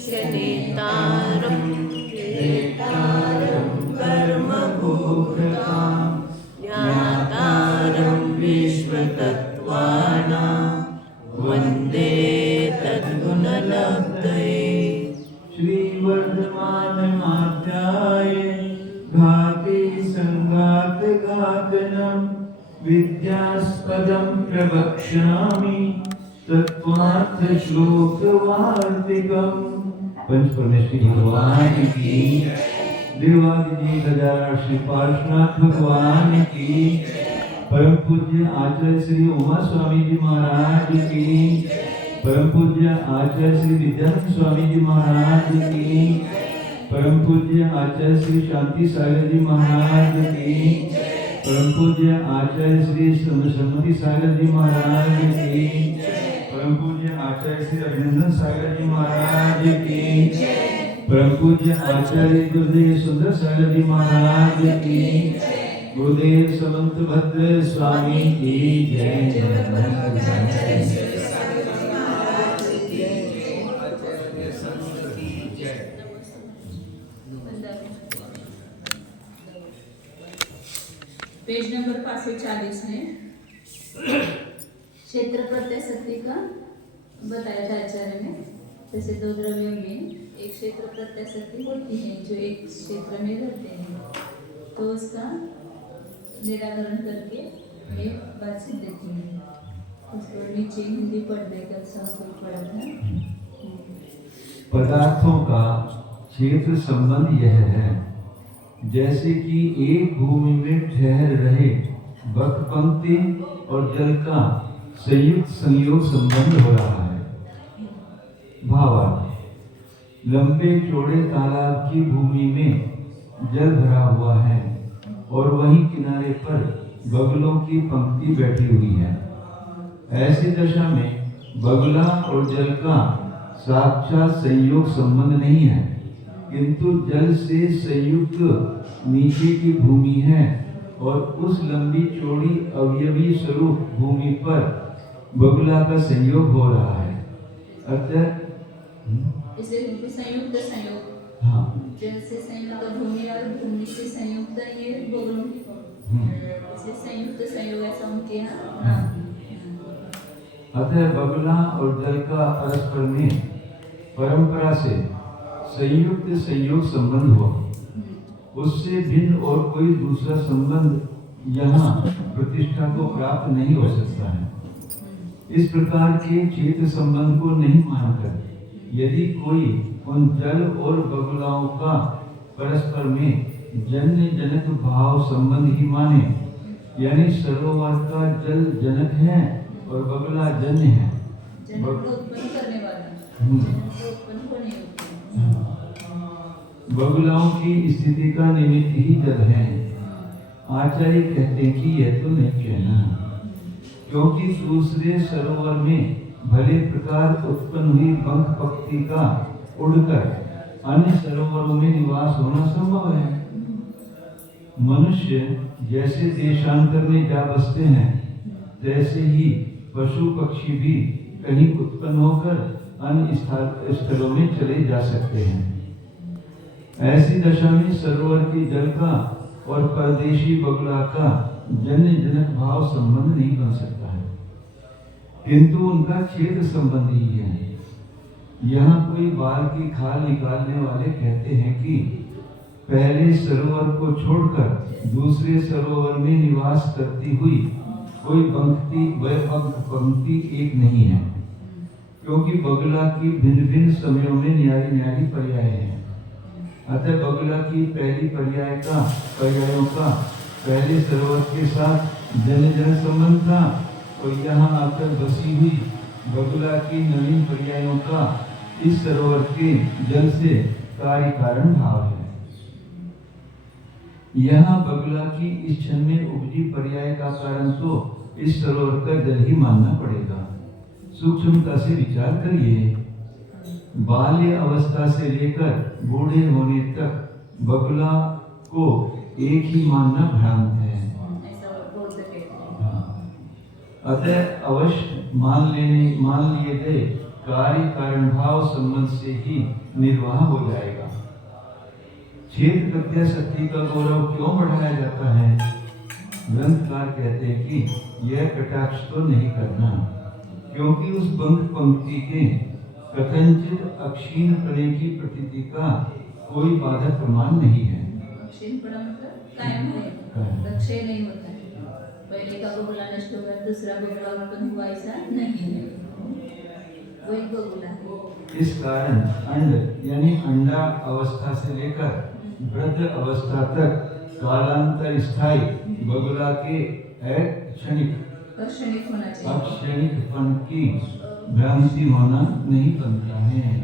नेतारं कर्मभूतां ज्ञातारं विश्वतत्त्वानां वन्दे तद्गुणलब्धये। श्रीवर्धमानमाध्याय घाति संघातघातनं विद्यास्पदं प्रवक्ष्यामि तत्त्वार्थ श्लोकवार्तिकम्। पंच परमेश्वरी भगवान की, देवादिदेव गजानन श्री पार्श्वनाथ भगवान की, परम पूज्य आचार्य श्री उमा स्वामी जी महाराज की, परम पूज्य आचार्य श्री विद्यानंद स्वामी जी महाराज की, परम पूज्य आचार्य श्री शांति सागर जी महाराज की, परम पूज्य आचार्य श्री सम्मति सागर जी महाराज की, परम पूज्य आचार्य श्री अभिनंदन सागर जी महाराज की, परम पूज्य आचार्य गुरुदेव सुंदर सागर जी महाराज की, गुरुदेव समंत भद्र स्वामी की जय। पेज नंबर 540 में क्षेत्र प्रत्यय का बताया था आचार्य ने। जैसे दो द्रव्यों में एक क्षेत्र प्रत्यय होती है जो एक क्षेत्र में रहते हैं, तो उसका निराकरण करके मैं बात सिद्ध देती हूँ। उसको नीचे हिंदी पढ़ देकर संस्कृत पढ़ा था। पदार्थों का क्षेत्र संबंध यह है जैसे कि एक भूमि में ठहर रहे बक पंक्ति और जल का संयुक्त संयोग संबंध हो रहा है। भावार्थ, लंबे चौड़े तालाब की भूमि में जल भरा हुआ है और वहीं किनारे पर बगुलों की पंक्ति बैठी हुई है। ऐसी दशा में बगुला और जल का साक्षात संयोग संबंध नहीं है, किंतु जल से संयुक्त नीचे की भूमि है और उस लंबी चौड़ी अवयवी स्वरूप भूमि पर बगुला का संयोग हो रहा है। अतः इसे संयुक्त संयोग, हाँ, जल से संयुक्त भूमि और भूमि से संयुक्त ये बगुलों की इसे संयुक्त संयोग ऐसा उनके यहाँ। अतः बगुला और जल का परस्पर में परंपरा से संयुक्त संयोग संबंध हुआ। उससे भिन्न और कोई दूसरा संबंध यहाँ प्रतिष्ठा को प्राप्त नहीं हो सकता है। इस प्रकार के क्षेत्र संबंध को नहीं मानकर यदि कोई उन जल और बगुलाओं का परस्पर में जन्य जनक भाव संबंध ही माने, यानी सरोवर का जल जनक है और बगुला जन्य है, उत्पन्न करने वाला, उत्पन्न होने योग्य। बगुलाओं की स्थिति का निमित्त ही जल है। आचार्य कहते हैं कि यह तो नहीं कहना, क्योंकि दूसरे सरोवर में भले प्रकार उत्पन्न हुई पंख पक्षी का उड़कर अन्य सरोवरों में निवास होना संभव है। मनुष्य जैसे देशांतर में जा बसते हैं, तैसे ही पशु पक्षी भी कहीं उत्पन्न होकर अन्य स्थलों में चले जा सकते हैं। ऐसी दशा में सरोवर के जल का और परदेशी बगुला का जन्य जनक भाव संबंध नहीं बन सकता है, किंतु उनका क्षेत्र संबंध ही है। यहाँ कोई बाल की खाल निकालने वाले कहते हैं कि पहले सरोवर को छोड़कर दूसरे सरोवर में निवास करती हुई कोई पंक्ति एक नहीं है, क्योंकि बगुला की भिन्न भिन्न समयों में न्यारी न्यारी पर्याय है। अतः बगुला की पहली पर्यायों का पहले सरोवर के साथ जन संबंध था और यहाँ आकर बसी हुई बगुला की नवीन पर्यायों का इस सरोवर के जल से कार्य कारण भाव है। यहाँ बगुला की इस क्षण में उपजी पर्याय का कारण तो इस सरोवर का जल ही मानना पड़ेगा। सूक्ष्मता से विचार करिए। बाल्य अवस्था से लेकर बूढ़े होने तक बगुला को एक ही मानना भ्रांत है। अतः अवश्य मान लिए गए कार्य कारण भाव संबंध से ही निर्वाह हो जाएगा। क्षेत्र प्रत्यय शक्ति का गौरव क्यों बढ़ाया जाता है? ग्रंथकार कहते हैं कि यह कटाक्ष तो नहीं करना, क्योंकि उस पंक्ति के कथनचित अक्षीण पड़े की प्रतीति का कोई बाधक प्रमाण नहीं है। अक्षीण पड़ा मतलब कायम है, क्षय नहीं होता है। पहले का बगुला नष्ट होगा, दूसरा बगुला उत्पन्न हुआ, ऐसा नहीं है, वही बगुला है। इस कारण अंड यानी अंडा अवस्था से लेकर वृद्ध अवस्था तक कालांतर स्थायी बगुला के क्षणिक होना चाहिए। अक्षणिकपन की भ्रांति होना नहीं बनता है।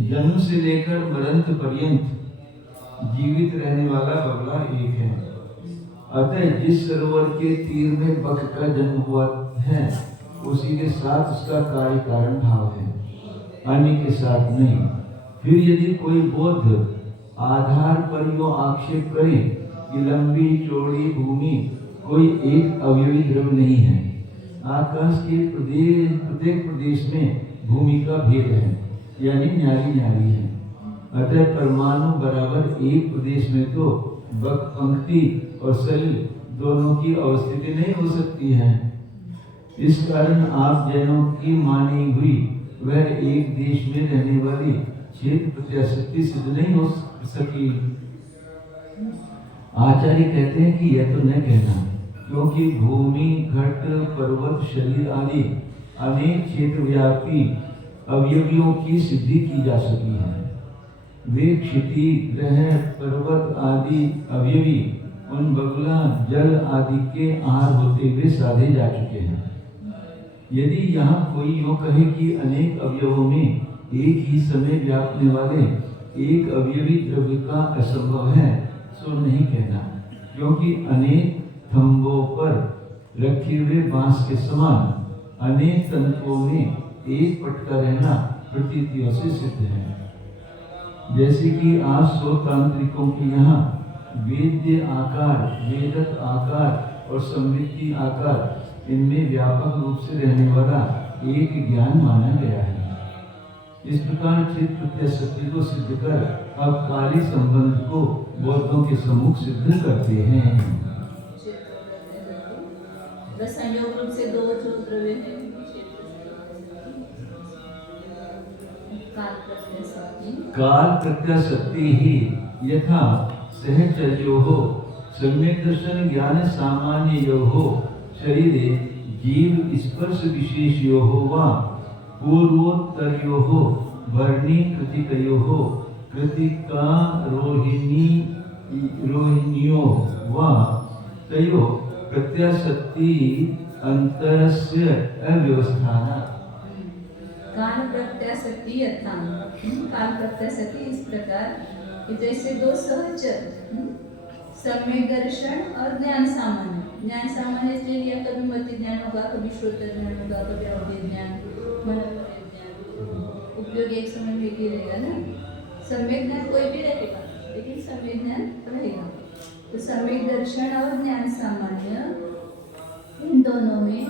जन्म से लेकर मरण पर्यंत जीवित रहने वाला बगुला एक है। अतः जिस सरोवर के तीर में बक का जन्म हुआ है, उसी के साथ उसका कार्य कारण भाव है, अन्य के साथ नहीं। फिर यदि कोई बौद्ध आधार पर यो आक्षेप करे कि लंबी चौड़ी भूमि कोई एक अवयवी द्रव्य नहीं है, आकाश के प्रत्येक प्रदेश में भूमि का भेद है, यानी न्यारी न्यारी है। अतः परमाणु बराबर एक प्रदेश में तो बक पंक्ति और शरीर दोनों की अवस्थिति नहीं हो सकती है। इस कारण आप जैनों की मानी हुई वह एक देश में रहने वाली क्षेत्र प्रत्याशक्ति सिद्ध नहीं हो सकी। आचार्य कहते हैं कि यह तो न कहना, क्योंकि भूमि, घट, पर्वत, शरीर आदि अनेक क्षेत्र व्यापी अवयवियों की सिद्धि की जा सकी है। वे क्षिति, ग्रह, पर्वत आदि अवयवी उन बगुला, जल आदि के आहार होते हुए साधे जा चुके हैं। यदि यहाँ कोई यूँ कहे कि अनेक अवयवों में एक ही समय व्यापने वाले एक अवयवी द्रव्य का असंभव है, सो नहीं कहना, क्योंकि अनेक थंबों पर रखे हुए बांस के समान अनेक तंतुओं में एक पटका रहना प्रतीतियों से सिद्ध है। जैसे कि आप सौ तांत्रिकों के यहाँ वेद्य आकार, वेदक आकार और संवृत्ति आकार, इनमें व्यापक रूप से रहने वाला एक ज्ञान माना गया है। इस प्रकार चित्त प्रत्याशक्ति को सिद्ध कर अब काली संबंध को बौद्धों के सम्मुख सिद्ध करते हैं। संयोग रूप से दो जो द्रव्य हैं, काल प्रत्याशक्ति ही यथा सहचर्योः सम्यक् दर्शन ज्ञान सामान्ययोः शरीरे जीव स्पर्श विशेषयोः वा पूर्वोत्तरयोः वर्णी कृतिकयोः कृतिका रोहिण्यो वा तयोः प्रत्याशक्ति अंतरस्य अव्यवस्थाना। काल प्रत्याशक्ति यथा, काल प्रत्याशक्ति इस प्रकार कि जैसे दो सहचर सम्यक दर्शन और ज्ञान सामान्य। ज्ञान सामान्य इसलिए लिया, कभी मति ज्ञान होगा, कभी श्रोत ज्ञान होगा, कभी अवधि ज्ञान, मनोमय ज्ञान। उपयोग एक समय में ही रहेगा ना। सम्यक ज्ञान कोई भी रहेगा, लेकिन सम्यक ज्ञान रहेगा। तो सम्यक दर्शन और ज्ञान सामान्य, इन दोनों में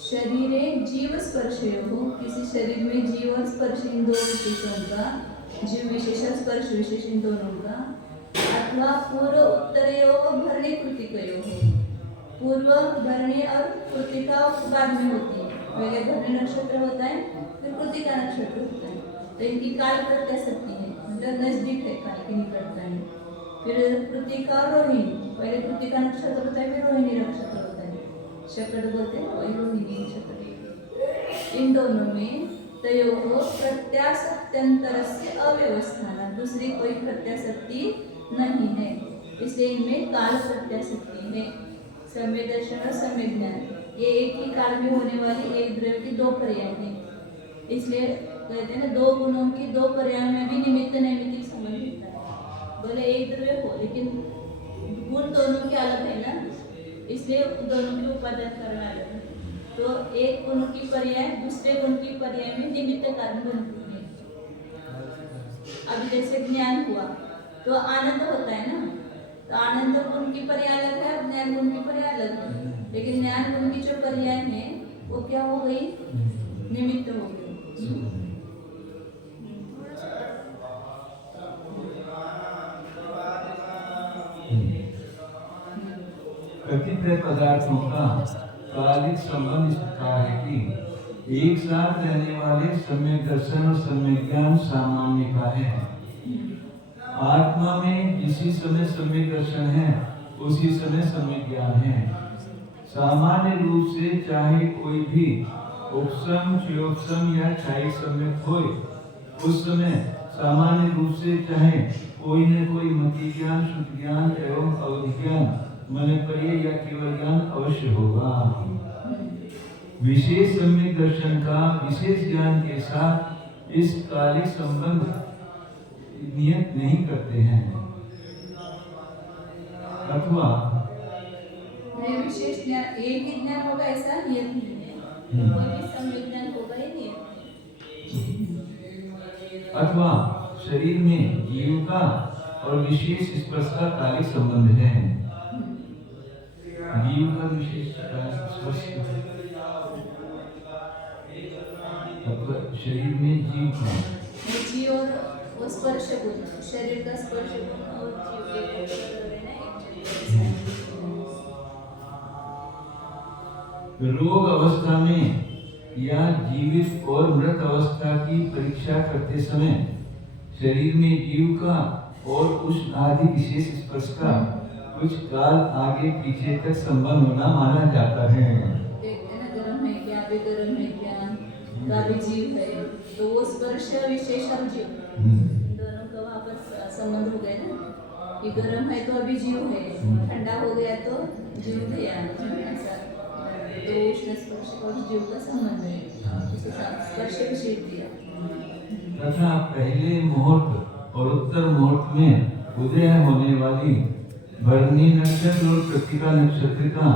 शरीरे जीव स्पर्शयो हो, किसी शरीर में जीव और स्पर्श इन दो विशेषों का, जीव विशेष और स्पर्श विशेष इन दोनों का, अथवा पूर्व उत्तरयो भरणी कृतिकयो हो। पूर्व भरणी और कृतिका बाद में होती है। पहले भरणी नक्षत्र होता है, फिर कृतिका नक्षत्र होता है। तो इनकी काल प्रत्याशक्ति है, मतलब नजदीक है, काल के निकटता है। फिर कृतिका और रोहिणी, पहले कृतिका नक्षत्र होता है, फिर रोहिणी नक्षत्र होता है। शकट बोलते हैं, वही रोहिणी शकट। इन दोनों में तयोः प्रत्याशक्त्यंतरस्य अव्यवस्थाना, दूसरी कोई प्रत्याशक्ति नहीं है, इसलिए इनमें काल प्रत्याशक्ति है। सम्यक दर्शन और सम्यक ज्ञान, ये एक ही काल में होने वाली एक द्रव्य की दो पर्याय है। इसलिए कहते हैं ना, दो गुणों की दो पर्याय में भी निमित्त नैमित्तिक संबंध होता है। बोले एक द्रव्य हो, लेकिन गुण दोनों के अलग है ना। इसलिए दोनों के उपादान कारण अलग है। तो एक गुण की पर्याय दूसरे गुण की पर्याय में निमित्त कारण बनती है। अभी जैसे ज्ञान हुआ तो आनंद होता है ना, तो आनंद गुण की पर्याय अलग है, ज्ञान गुण की पर्याय अलग है। लेकिन ज्ञान गुण की जो पर्याय है वो क्या हो गई, निमित्त हो गई। कतिपय पदार्थों का कालिक संबंध इस प्रकार है कि एक साथ रहने वाले सम्यक दर्शन और सम्यक ज्ञान सामान्य का है। आत्मा में जिसी समय सम्यक दर्शन है उसी समय सम्यक ज्ञान है। सामान्य रूप से चाहे कोई भी उपसम क्षयोपसम या क्षयिक सम्यक हो, उस समय सामान्य रूप से चाहे कोई न कोई मति ज्ञान, शुद्ध ज्ञान एवं अवधि ज्ञान मन पर्य या केवल ज्ञान अवश्य होगा। विशेष सम्यक दर्शन का विशेष ज्ञान के साथ इस कालिक संबंध नियत नहीं करते हैं, अथवा विशेष ज्ञान एक ही ज्ञान होगा ऐसा नियत नहीं है, कोई भी सम्यक ज्ञान होगा ही नहीं। अथवा शरीर में जीव का और विशेष स्पर्श का कालिक संबंध है। जीव का विशेष स्पर्श अथवा शरीर में जीव का जीव और स्पर्श गुण, शरीर का स्पर्श गुण और जीव के रोग अवस्था में या जीवित और मृत अवस्था की परीक्षा करते समय शरीर में जीव का और उष्ण आदि विशेष स्पर्श का कुछ काल आगे पीछे तक संबंध होना माना जाता है। देखते ना गर्म है क्या, बेगर्म है क्या, का भी जीव है, तो वो स्पर्श विशेष और जीव दोनों का वहाँ पर संबंध हो गया ना, कि गर्म है तो अभी जीव है, ठंडा हो गया तो जीव गया, ऐसा। तो उष्ण स्पर्श और जीव का संबंध है, स्पर्श विशेष दिया। तथा पहले मुहूर्त और उत्तर मुहूर्त में उदय होने वाली भरणी नक्षत्र और कृतिका नक्षत्र का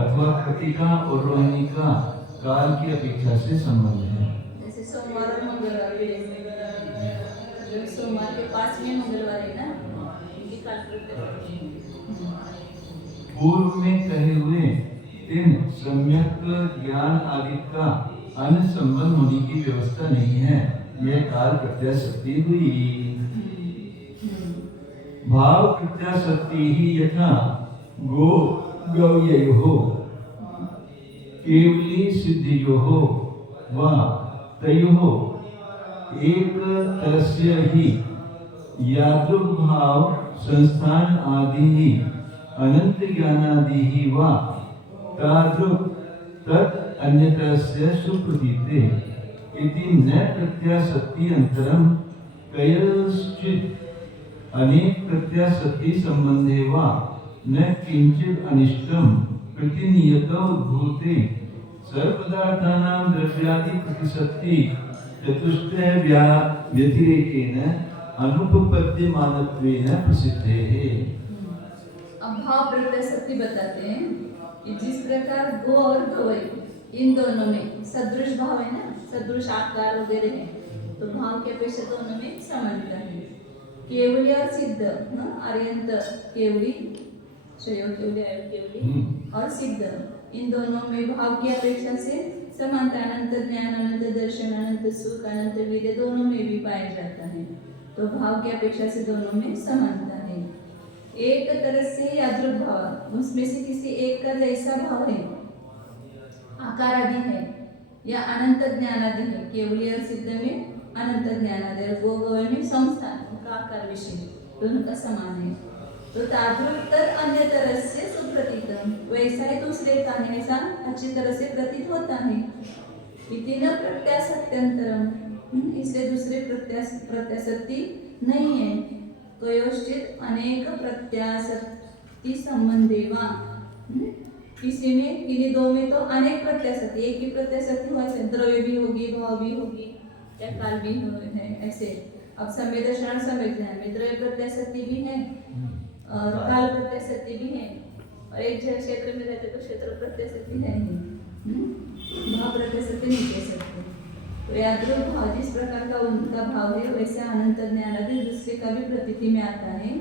अथवा कृतिका और रोहिणी का काल की अपेक्षा से संबंध है। जैसे सोमवार और मंगलवार, जो सोमवार के पास में मंगलवार है ना, उनकी काल पूर्व में कहे हुए इन सम्यक ज्ञान आदि का अन्य संबंध होने की व्यवस्था नहीं है, यह काल प्रत्याशक्ति हुई। भाव प्रत्याशक्ति ही यथा गो गौययोः केवली सिद्धियोः व तयोः एक तरस्य ही यादृक् भाव संस्थान आदि ही अनंत ज्ञानादि ही वा तादृक् तत् अन्यतरस्य सुप्रतीते इति न प्रत्याशक्ति अंतरम कयश्चित् अनेक प्रत्याशक्ति संबंधे वा न किंचित् अनिष्टम प्रतिनियत उद्भूते सर्वपदार्थानां द्रव्यादि प्रतिशक्ति चतुष्टय व्यतिरेकेन अनुपपद्यमानत्वेन प्रसिद्धे है। अब भाव प्रत्याशक्ति बताते हैं कि जिस प्रकार गो और गवई इन दोनों में सदृश भाव है ना, सदृश आकार वगैरह है, तो भाव के अपेक्षा दोनों में समानता है। केवली और सिद्ध, आर्यंत केवली, शरीर केवली, आयु केवली और सिद्ध, इन दोनों में भाव की अपेक्षा से समानता, अनंत ज्ञान, अनंत दर्शन, अनंत सुख, अनंत वीर्य दोनों में भी पाया जाता है। तो भाव की अपेक्षा से दोनों में समानता है। एक तरह से यादृक् भाव, उसमें से किसी एक का जैसा भाव है, आकार आदि है या अनंत ज्ञान आदि है, केवली और सिद्ध में अनंत ज्ञान आदि और गो गवय में संस्थान का आकार विशेष दोनों का समान है। तो तादृक्तर अन्य तरह से सुप्रतीतम, वैसा ही दूसरे का है, ऐसा अच्छी तरह से प्रतीत होता है। इति न प्रत्याशक्त्यंतरम, इसलिए दूसरे प्रत्याशक्ति नहीं है। कयोश्चित अनेक प्रत्याशक्ति संबंधे वा, किसी में किन्हीं दो में तो अनेक प्रत्याशक्ति, एक ही प्रत्याशक्ति हुआ, द्रव्य भी होगी, भाव भी होगी या काल भी है, ऐसे। अब सम्यक दर्शन और सम्यक ज्ञान में द्रव्य प्रत्याशक्ति भी है और काल प्रत्याशक्ति भी है, और एक जगह क्षेत्र में रहते तो क्षेत्र प्रत्यय शक्ति है नहीं, भाव प्रत्यय शक्ति नहीं कह सकते। तो यादृक भाव जिस प्रकार का उनका भाव है वैसे अनंत ज्ञान आदि दूसरे का भी प्रतीति में आता है।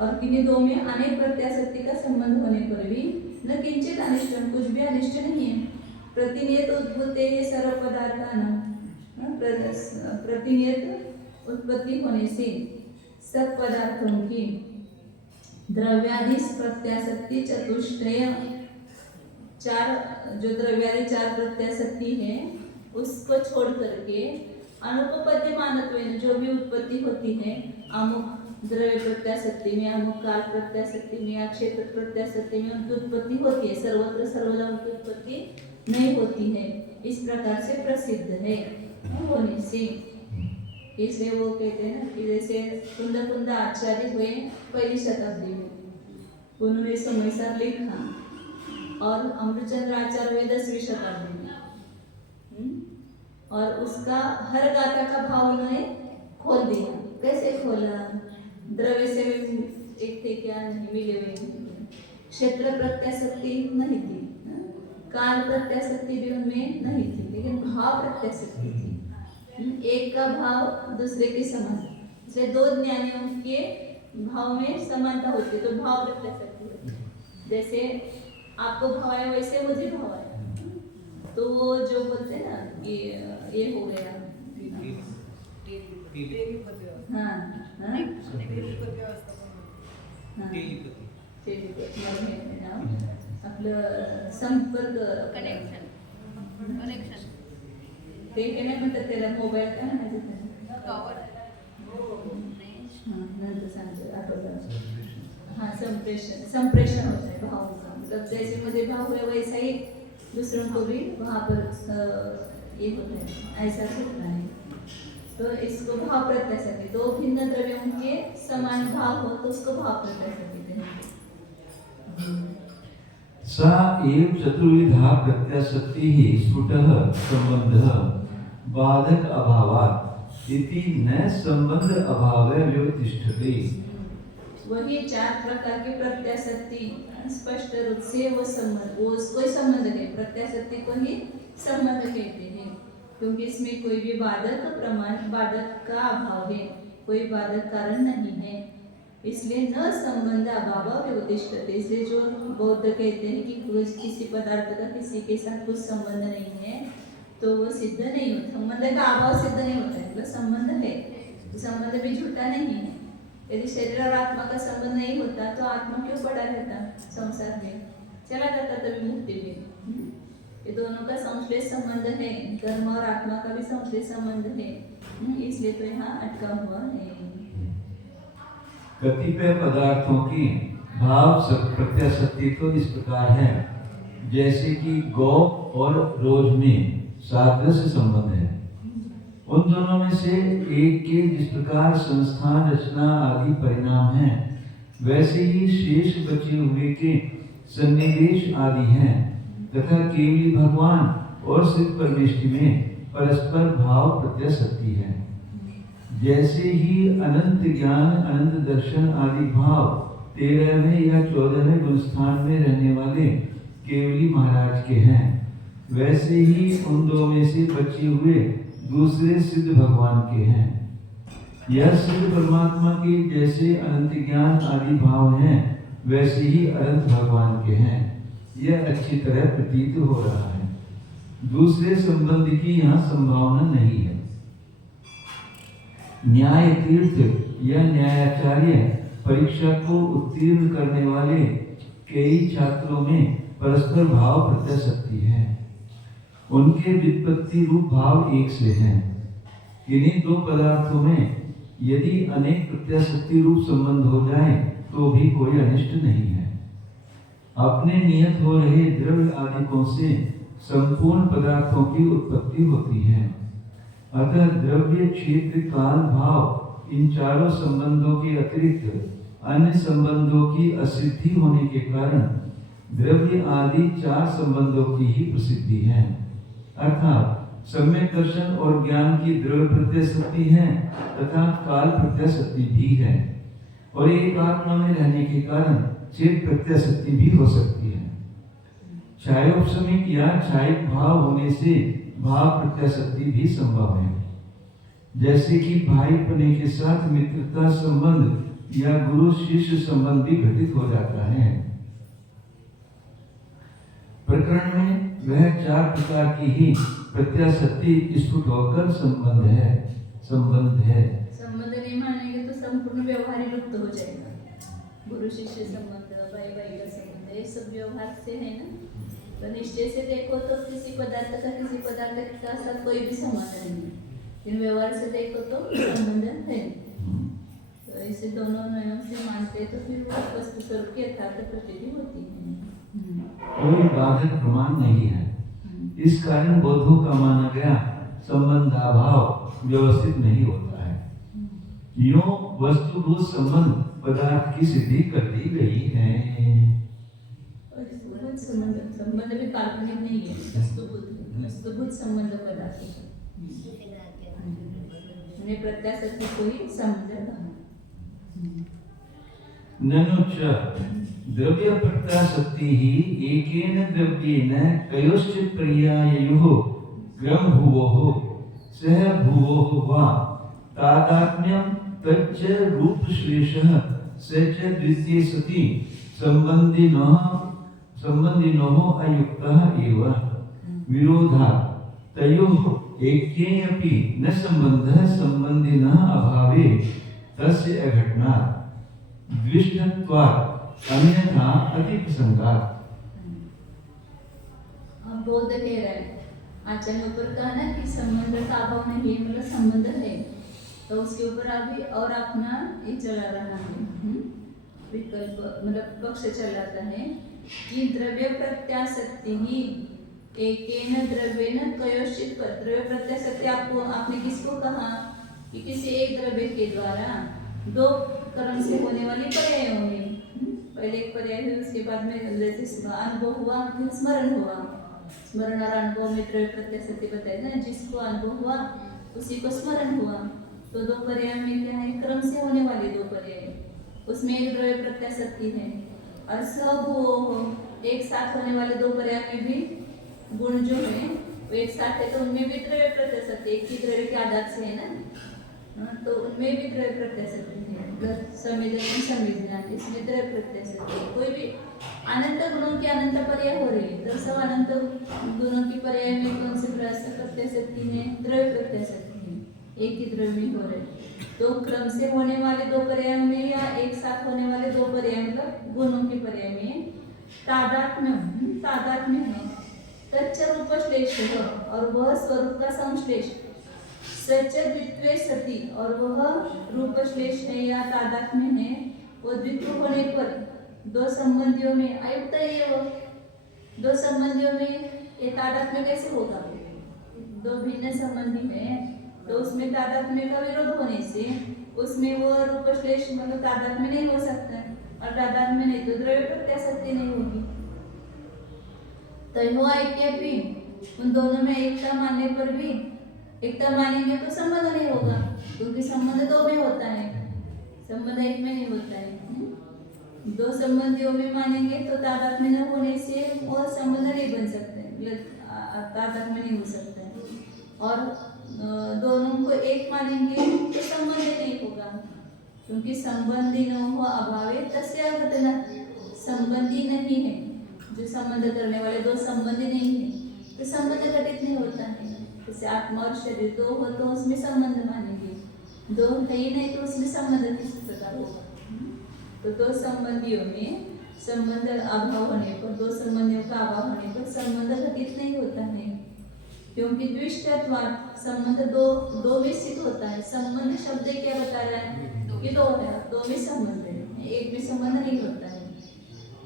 और किन्हीं दो में अनेक प्रत्याशक्ति का संबंध होने पर भी न किंचित अनिष्टम, कुछ भी अनिष्ट नहीं है। प्रतिनियत उद्भूते है सर्व पदार्थान, प्रतिनियत उत्पत्ति होने से सब पदार्थों की द्रव्यादि प्रत्याशक्ति चतुष्टय, चार जो द्रव्यादि चार प्रत्याशक्ति है उसको छोड़ करके अनुपपद्य मानत्व, जो भी उत्पत्ति होती है अमुक द्रव्य प्रत्याशक्ति में, अमुक काल प्रत्याशक्ति में या क्षेत्र प्रत्याशक्ति में उनकी उत्पत्ति होती है, सर्वत्र सर्वदा उनकी उत्पत्ति नहीं होती है। इस प्रकार से प्रसिद्ध है होने से, इसलिए वो कहते हैं ना कि जैसे कुंद आचार्य हुए पहली शताब्दी में, उन्होंने समय साथ लिखा, और अमृतचंद्र आचार्य हुए 10वीं शताब्दी में, और उसका हर गाथा का भाव उन्होंने खोल दिया। कैसे खोला? द्रव्य से एक थे क्या नहीं मिले हुए, क्षेत्र प्रत्याशक्ति नहीं थी, काल प्रत्याशक्ति भी उनमें नहीं थी, लेकिन भाव प्रत्याशक्ति थी। एक का भाव दूसरे के समान, जैसे दो ज्ञानियों के भाव में समानता होती है तो भाव प्रत्याशक्ति होती है। जैसे आपको भाव आया वैसे मुझे भाव आया, तो वो जो बोलते हैं ना कि ये हो गया, हाँ हाँ आपलं संपर्क कनेक्शन ते नाही म्हणतात त्याला, मोबाईल काय म्हणायचं टॉवर, नंतर सांगते आठवलं। हाँ संप्रेषण होता है भाव का, मतलब जैसे मुझे भाव हुआ वैसा ही दूसरों को भी वहाँ पर ये होता है, ऐसा होता है। तो इसको भाव प्रत्याशक्ति, दो भिन्न द्रव्यों के समान भाव हो तो उसको भाव प्रत्याशक्ति कहेंगे। सा एव चतुर्विधा प्रत्याशक्ति ही स्फुटः संबंधः बाधक अभावात् इति न संबंध अभावे व्यवतिष्ठते। वही चार प्रकार की प्रत्याशक्ति स्पष्ट रूप से वो संबंध, वो कोई संबंध है, प्रत्याशक्ति को ही संबंध कहते हैं, क्योंकि इसमें कोई भी बाधक प्रमाण, बाधक का अभाव है, कोई बाधक कारण नहीं है, इसलिए न संबंध अभाव व्यवतिष्ठते। इसलिए जो बौद्ध कहते हैं कि किसी पदार्थ का किसी के साथ कुछ संबंध नहीं है तो वो सिद्ध नहीं होता, संबंध का अभाव सिद्ध नहीं होता है, मतलब संबंध है, संबंध भी झूठा नहीं है। यदि शरीर और आत्मा का संबंध नहीं होता तो आत्मा क्यों पड़ा रहता संसार में, चला जाता तभी मुक्ति में। ये दोनों का संश्लेष संबंध है, कर्म और आत्मा का भी संश्लेष संबंध है, इसलिए तो यहाँ अटका हुआ है। कतिपय पदार्थों की भाव प्रत्याशक्ति तो इस प्रकार है, जैसे कि गौ और रोज में सादृश्य संबंध है। उन दोनों में से एक के जिस प्रकार संस्थान रचना आदि परिणाम हैं, वैसे ही शेष बचे हुए के सन्निवेश आदि हैं, तथा केवली भगवान और सिद्ध परमेष्टि में परस्पर भाव प्रत्याशक्ति है। जैसे ही अनंत ज्ञान, अनंत दर्शन आदि भाव 13वें या 14वें गुणस्थान में रहने वाले केवली महाराज के हैं, वैसे ही उन दो में से बचे हुए दूसरे सिद्ध भगवान के हैं। यह सिद्ध परमात्मा के जैसे अनंत ज्ञान आदि भाव हैं, वैसे ही अनंत भगवान के हैं। यह अच्छी तरह प्रतीत हो रहा है, दूसरे संबंध की यहाँ संभावना नहीं है। न्याय तीर्थ या न्यायाचार्य परीक्षा को उत्तीर्ण करने वाले कई छात्रों में परस्पर भाव प्रत्याशक्ति है। उनके व्युत्पत्ति रूप भाव एक से हैं। इन्हीं दो पदार्थों में यदि अनेक प्रत्याशक्ति रूप संबंध हो जाए तो भी कोई अनिष्ट नहीं है। अपने नियत हो रहे द्रव्य आदिकों से संपूर्ण पदार्थों की उत्पत्ति होती है। अतः द्रव्य, क्षेत्र, काल, भाव इन चारों संबंधों के अतिरिक्त अन्य संबंधों की असिद्धि होने के कारण द्रव्य आदि चार संबंधों की ही प्रसिद्धि है। अर्थात सम्यक दर्शन और ज्ञान की द्रव्य प्रत्याशक्ति है तथा काल प्रत्याशक्ति भी है, और एक आत्मा में रहने के कारण चेत प्रत्याशक्ति भी हो सकती है। छायोपशमिक या छायिक भाव होने से भाव प्रत्याशक्ति भी संभव है, जैसे कि भाईपने के साथ मित्रता संबंध या गुरु शिष्य संबंध भी घटित हो जाता है। प्रकरण में वह 4 प्रकार की ही प्रत्याशक्ति स्फुट होकर संबंध है। संबंध नहीं मानेंगे तो संपूर्ण व्यवहार ही लुप्त हो जाएगा। गुरु शिष्य संबंध, भाई भाई का संबंध, ये सब व्यवहार से है ना। तो निश्चय से देखो तो किसी पदार्थ का साथ कोई भी संबंध नहीं है, लेकिन व्यवहार से देखो तो संबंध है। तो ऐसे दोनों नयों से मानते तो फिर वो वस्तु स्वरूप की यथार्थ प्रतीति होती है। कोई बाधक प्रमाण नहीं है। इस कारण बौद्धों का माना गया संबंधाभाव व्यवस्थित नहीं होता है। यूं वस्तुभूत संबंध पदार्थ की सिद्धि कर दी गई है। संबंध भी काल्पनिक नहीं है, वस्तुभूत संबंध पदार्थ ने प्रत्याशक्ति कोई संबंध ननु च द्रव्य प्रत्याशक्ति ही एकेन द्रव्येन कयोश्चित् पर्याययोः क्रम भुवोः सह भुवोः वा तादात्म्यं तच्च रूपश्लेषः स च द्वितीये सति संबन्धिनोः अयुक्तः एव विरोधात् तयोः ऐक्ये अपि न संबन्धः संबन्धिनः अभावे तस्य अघटनात् द्विष्टत्वात् अन्यथा अतिप्रसंगात्। अब बौद्ध कह रहा है, आचार्य ऊपर कहा ना कि संबंध का अभाव नहीं है, मतलब संबंध है, तो उसके ऊपर अभी और अपना ये चला रहा है विकल्प, मतलब पक्ष चलाता है कि द्रव्य प्रत्याशक्ति ही एकेन द्रव्येन कयोश्चित्। द्रव्य प्रत्याशक्ति आपने किसको कहा कि किसी एक द्रव्य के द्वारा 2 कर्म से होने वाली पर्याय होंगे। पहले एक पर्याय हुई, उसके बाद में जैसे अनुभव हुआ फिर स्मरण हुआ। स्मरण और अनुभव में द्रव्य प्रत्याशक्ति बताया ना, जिसको अनुभव हुआ उसी को स्मरण हुआ। तो 2 पर्याय में क्या है, क्रम से होने वाले 2 पर्याय, उसमें एक द्रव्य प्रत्याशक्ति है। और सब एक साथ होने वाले 2 पर्याय में भी गुण जो है वो एक साथ है, तो उनमें भी द्रव्य प्रत्याशक्ति एक ही द्रव्य के आधार से है ना, तो उनमें भी द्रव्य प्रत्याशक्ति है। संवेदना इसमें द्रव्य प्रत्याशक्ति, कोई भी अनंत गुणों की अनंत पर्याय हो रही है, तो सब अनंत गुणों की पर्याय में कौन से प्रत्याशक्ति है, द्रव्य प्रत्याशक्ति है, एक ही द्रव्य में हो रहे। तो क्रम से होने वाले 2 पर्याय में या एक साथ होने वाले 2 पर्याय मतलब गुणों के पर्याय में तादात्म्य है। तच्च रूपश्लेष और वह स्वरूप का संश्लेष, सच द्वित्वे सति और वह रूपश्लेष है या तादात्म्य है, वो द्वित्व होने पर 2 संबंधियों में अयुक्त है। वो 2 संबंधियों में ये तादात्म्य कैसे होगा, 2 भिन्न संबंधी है, तो उसमें तादात्म्य का विरोध होने से उसमें वो रूपश्लेष मतलब तादात्म्य नहीं हो सकता है, और तादात्म्य नहीं तो द्रव्य प्रत्याशक्ति नहीं होगी। तो हुआ ऐक्य भी, उन दोनों में एकता मानने पर भी, एकता मानेंगे तो संबंध नहीं होगा, क्योंकि संबंध 2 में होता है, संबंध 1 में नहीं होता है। 2 संबंधियों में मानेंगे तो तादात्म्य न होने से वो संबंध नहीं बन सकते, तादात्म्य नहीं हो सकता है। और दोनों को एक मानेंगे तो संबंध नहीं होगा, क्योंकि संबंधी न हो अभावे तस्य घटना, संबंधी नहीं है, जो संबंध करने वाले 2 संबंधी नहीं है तो संबंध घटित नहीं होता है। जैसे आत्मा और शरीर 2 हो तो उसमें संबंध मानेंगे, 2 है ही नहीं तो उसमें संबंध किस प्रकार होगा। तो 2 संबंधियों में संबंध अभाव होने पर, 2 संबंधियों का अभाव होने पर संबंध घटित नहीं होता है, क्योंकि द्विष्टत्वात् संबंध 2 में स्थित होता है। संबंध शब्द क्या बता रहा है कि 2 है, 2 में संबंध है, 1 में संबंध नहीं होता है।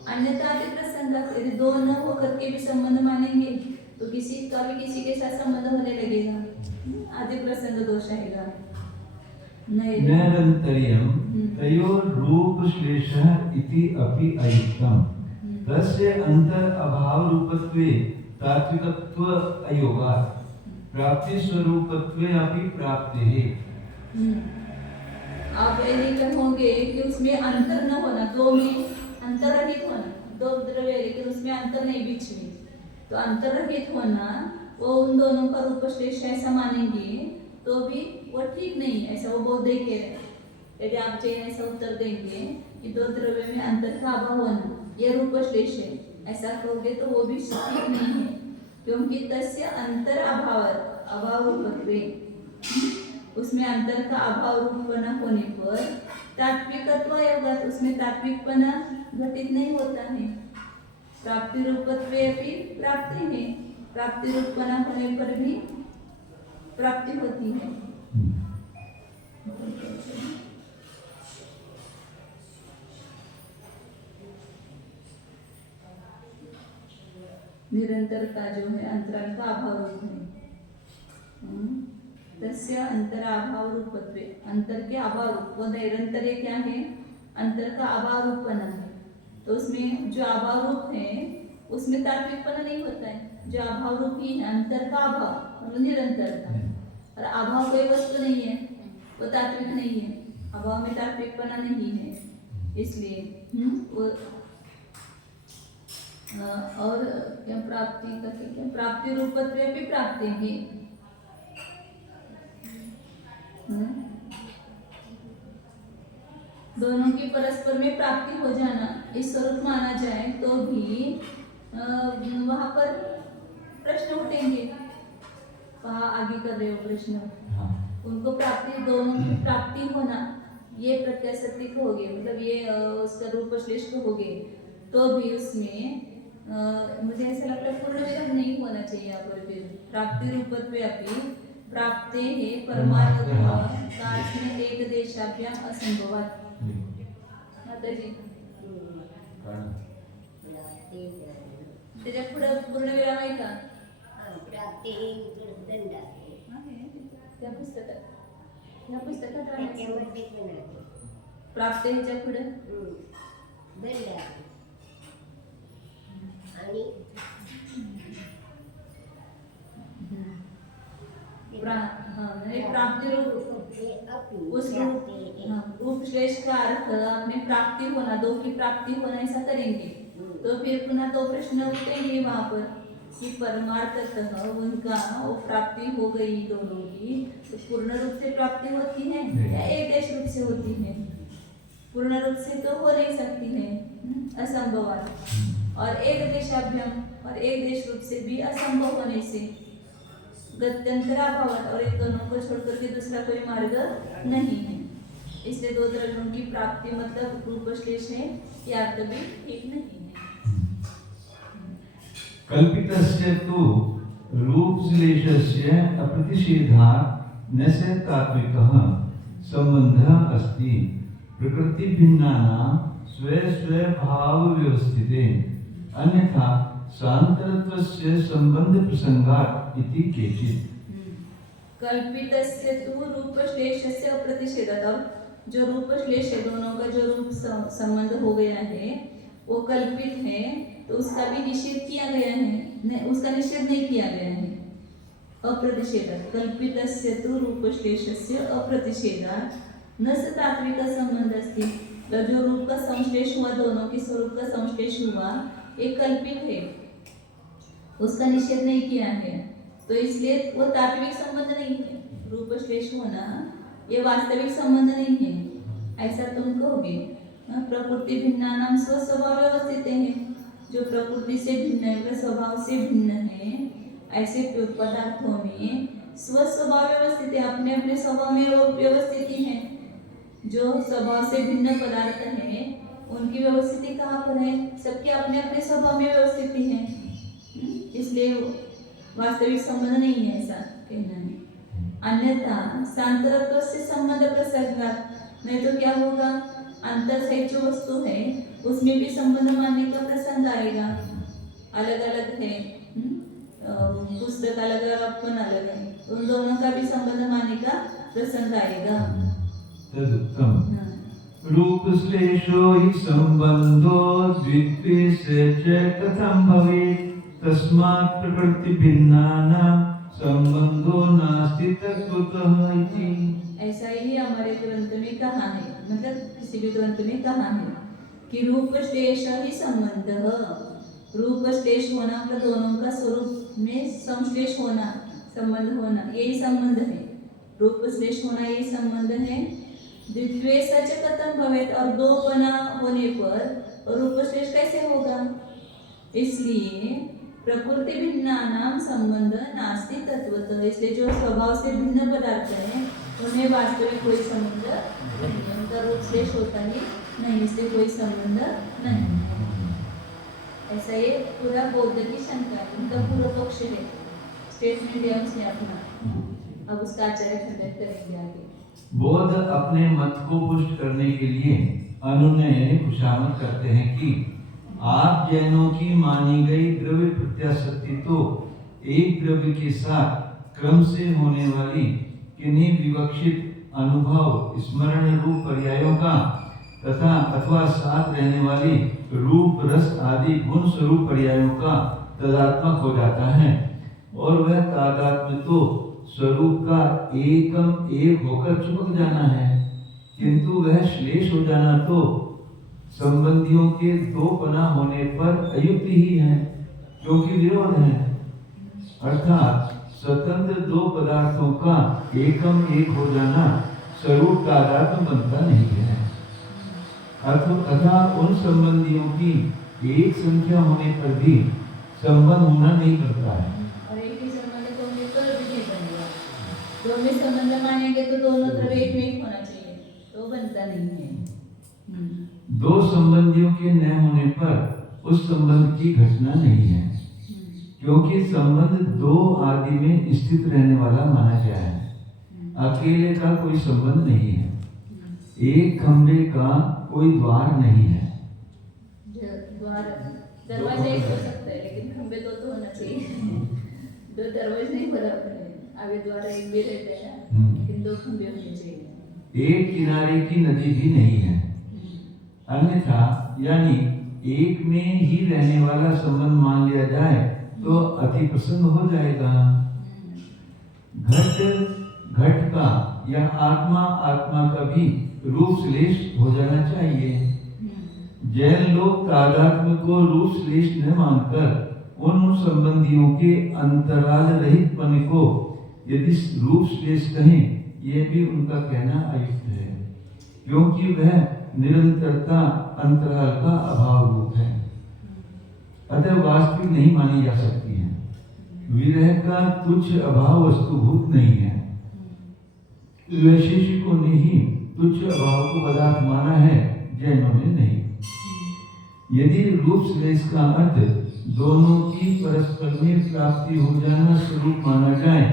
अन्यथा आदि प्रसंग, यदि 2 न होकर के भी संबंध मानेंगे तो किसी का भी किसी के साथ संबंध होने लगेगा, आदि प्रसंग दोष आएगा। नैरन्तर्यं तयोः रूपश्लेषः इति अपि अयुक्तम्, तस्य अंतर अभाव रूपत्वे तात्विकत्व अयोगात् प्राप्ति स्वरूपत्वे अपि प्राप्तिः। आप यदि कहोगे कि उसमें अंतर न होना, 2 में अंतर रहित होना, दो द्रव्य है लेकिन उसमें अंतर नहीं बीच में, तो अंतर रहित होना वो उन दोनों का रूपश्लेष ऐसा मानेंगे तो भी वो ठीक नहीं है, ऐसा वो बौद्धिक कह रहे हैं। यदि आप जैन ऐसा उत्तर देंगे कि दो द्रव्य में अंतर का अभाव होना ये रूपश्लेष है, ऐसा कहोगे तो वो भी ठीक नहीं है, क्योंकि तस्य अंतर अभाव रूपत्वे, उसमें अंतर का अभाव रूपपना होने पर तात्विकत्व होगा, उसमें तात्विकपना घटित नहीं होता है। प्राप्ति रूपत्वे भी प्राप्ति है, प्राप्ति रूपपना होने पर भी प्राप्ति होती है। निरंतर का जो है अंतराल का अभाव रूप है, तस्य अंतर अभाव रूपत्वे, अंतर के अभाव रूप, वो निरंतर क्या है, अंतर का अभाव रूपपना है, तो उसमें जो अभाव रूप है उसमें तात्विकपना नहीं होता है। जो अभाव रूप ही है अंतर का अभाव मतलब निरंतर का, और अभाव कोई वस्तु नहीं है, वो तात्विक नहीं है, अभाव में तात्विकपना नहीं है, इसलिए वो और क्या प्राप्ति का क्या प्राप्ति रूपत्वे भी प्राप्ति है। दोनों की परस्पर में प्राप्ति हो जाना इस स्वरूप माना जाए तो भी वहां पर प्रश्न उठेंगे। कहा आगे कर रहे हो प्रश्न, उनको प्राप्ति दोनों की प्राप्ति होना ये प्रत्याशक्ति कहोगे, मतलब ये उसका रूपश्लेष कहोगे तो भी उसमें मुझे ऐसा लगता है पूर्ण विराम नहीं होना चाहिए यहाँ पर। फिर प्राप्ति रूपत्वे अपि प्राप्ते है परमार्थ कार्य में एक देशाभ्याम असंभवात। माताजी त्याच्या पुढे पूर्ण विराम आहे का? प्राप्ती दंड आहे त्या पुस्तकात त्याच्यामध्ये पण आहे प्राप्ती ह्याच्या पुढे दंड आहे आणि प्राप्ति रूप उस उपश्लेष का अर्थ अपने प्राप्ति होना, दो की प्राप्ति होना ऐसा करेंगे तो फिर पुनः दो प्रश्न उठेंगे वहां पर कि परमार्थतः उनका वो प्राप्ति हो गई दोनों की, तो पूर्ण रूप से प्राप्ति होती है या एक देश रूप से होती है? पूर्ण रूप से तो हो नहीं सकती है, असंभव, और एक देशाभ्याम और एक देश रूप से भी असंभव होने से गत्यंतर अभाव, और एक दोनों को छोड़कर के दूसरा कोई मार्ग नहीं है, इसलिए दो द्रव्यों की प्राप्ति मतलब रूपश्लेष है, यह अर्थ भी ठीक नहीं है। कल्पितस्य तु रूपश्लेषस्य अप्रतिषेधात् न स तात्विकः सम्बन्धः अस्ति प्रकृतिभिन्नानां स्व-स्व-भाव व्यवस्थिते, अन्यथा सान्तरत्वस्य संबंध प्रसंगात् इति केचित्। कल्पितस्य तु रूपश्लेषस्य अप्रतिषेधात्, और जो रूपश्लेष है दोनों का जो रूप संबंध हो गया है वो कल्पित है, तो उसका भी निषेध किया गया है, नहीं उसका निषेध नहीं किया गया है। अप्रतिषेधात् कल्पितस्य तु रूपश्लेषस्य अप्रतिषेधात् न स तात्विक संबंध अस्ति, तो जो रूप का संश्लेष हुआ, दोनों के स्वरूप का संश्लेष हुआ, एक कल्पित है, उसका निषेध नहीं किया है, तो इसलिए वो तात्विक संबंध नहीं है। रूपश्लेष होना ये वास्तविक संबंध नहीं है, ऐसा तुम कहोगे। प्रकृति भिन्नानां स्वस्वभाव व्यवस्थित है, जो प्रकृति से भिन्न है, स्वभाव से भिन्न है, ऐसे पदार्थों में स्वस्वभाव व्यवस्थित है, अपने अपने स्वभाव में वो व्यवस्थित है। जो स्वभाव से भिन्न पदार्थ है उनकी व्यवस्थिति कहाँ पर है? सबके अपने अपने स्वभाव में व्यवस्थिति है, इसलिए वास्तविक संबंध नहीं है, ऐसा कहना है। अन्यथा सांतरत्व से संबंध प्रसंगात, नहीं तो क्या होगा, अंतर सहित जो वस्तु है उसमें भी संबंध मानने का प्रसंग आएगा। अलग अलग है, पुस्तक अलग अलग, अपन अलग है, उन दोनों का भी संबंध मानने का प्रसंग आएगा। रूपश्लेषो हि संबंधो द्वित्वे च कथं भवेत्, तस्मात् प्रकृतिभिन्नानां संबंधो नास्ति तत्त्वतः इति। ऐसा ही हमारे ग्रंथ में कहा है, मतलब किसी भी ग्रंथ में कहा है कि रूप श्लेष ही संबंध, रूप श्लेष होना मतलब दोनों का स्वरूप में संश्लेष होना, संबंध होना, यही संबंध है। रूप श्लेष होना यही संबंध है। द्वित्वे सच कथम भवेत, और दो पना होने पर रूप श्लेष कैसे होगा? इसलिए प्रकृति भिन्नानाम संबंध नास्ति तत्वतः, इसलिए जो स्वभाव से भिन्न पदार्थ है उन्हें वास्तव में कोई संबंध नहीं, उनका रूप श्लेष होता ही नहीं, इसलिए कोई संबंध नहीं। ऐसा ये पूरा बौद्ध की शंका है, उनका पूरा पक्ष है, स्टेटमेंट है उसने अपना। अब उसका आचार्य खंडन करेंगे आगे। बौद्ध अपने मत को पुष्ट करने के लिए अनुनय खुशामद करते हैं कि आप जैनों की मानी गई द्रव्य प्रत्याशक्ति तो एक द्रव्य के साथ क्रम से होने वाली किन्हीं विवक्षित अनुभव स्मरण रूप पर्यायों का तथा अथवा साथ रहने वाली रूप रस आदि गुण स्वरूप पर्यायों का तदात्मक हो जाता है, और वह तादात्म्य तो स्वरूप का एकम एक होकर चिपक जाना है, किंतु वह श्लेष हो जाना तो संबंधियों के दो पना होने पर अयुक्त ही है, क्योंकि विरोध है। अर्थात स्वतंत्र दो पदार्थों का एकम एक हो जाना स्वरूप तादात्म्य बनता नहीं है, तथा उन संबंधियों की एक संख्या होने पर भी संबंध होना नहीं करता है। और एक ही संबंध को मिलकर भी नहीं बनेगा, दो में संबंध मानेंगे तो दोनों तरफ एक में एक होना चाहिए, तो बनता नहीं है। दो संबंधियों के न होने पर उस संबंध की घटना नहीं है, क्योंकि संबंध दो आदि में स्थित रहने वाला माना गया है, अकेले का कोई संबंध नहीं है। एक खंबे का कोई द्वार नहीं है। द्वार दरवाजा एक हो सकता है, लेकिन खंबे दो तो होना चाहिए। दो दरवाजे नहीं बराबर है, आगे द्वार एक भी रहता है, लेकिन दो खंबे होने चाहिए। एक किनारे की नदी भी नहीं है, अन्यथा यानी एक में ही रहने वाला संबंध मान लिया जाए तो अति प्रसन्न हो जाएगा। घट घट का या आत्मा आत्मा का भी रूप श्लेष हो जाना चाहिए। जैन लोग तादात्म्य को रूप श्लेष न मानकर उन संबंधियों के अंतराल रहित पन को यदि रूप श्लेष कहें, यह भी उनका कहना अयुक्त है, क्योंकि वह निरंतरता अंतराल का अभाव रूप है, अतः वास्तविक नहीं मानी जा सकती है। विरह का तुच्छ अभाव वस्तुभूत नहीं है। वैशेषिकों ने ही तुच्छ अभाव को पदार्थ माना है, जैनों ने नहीं। यदि रूप श्लेष का अर्थ दोनों की परस्पर में प्राप्ति हो जाना स्वरूप माना जाए,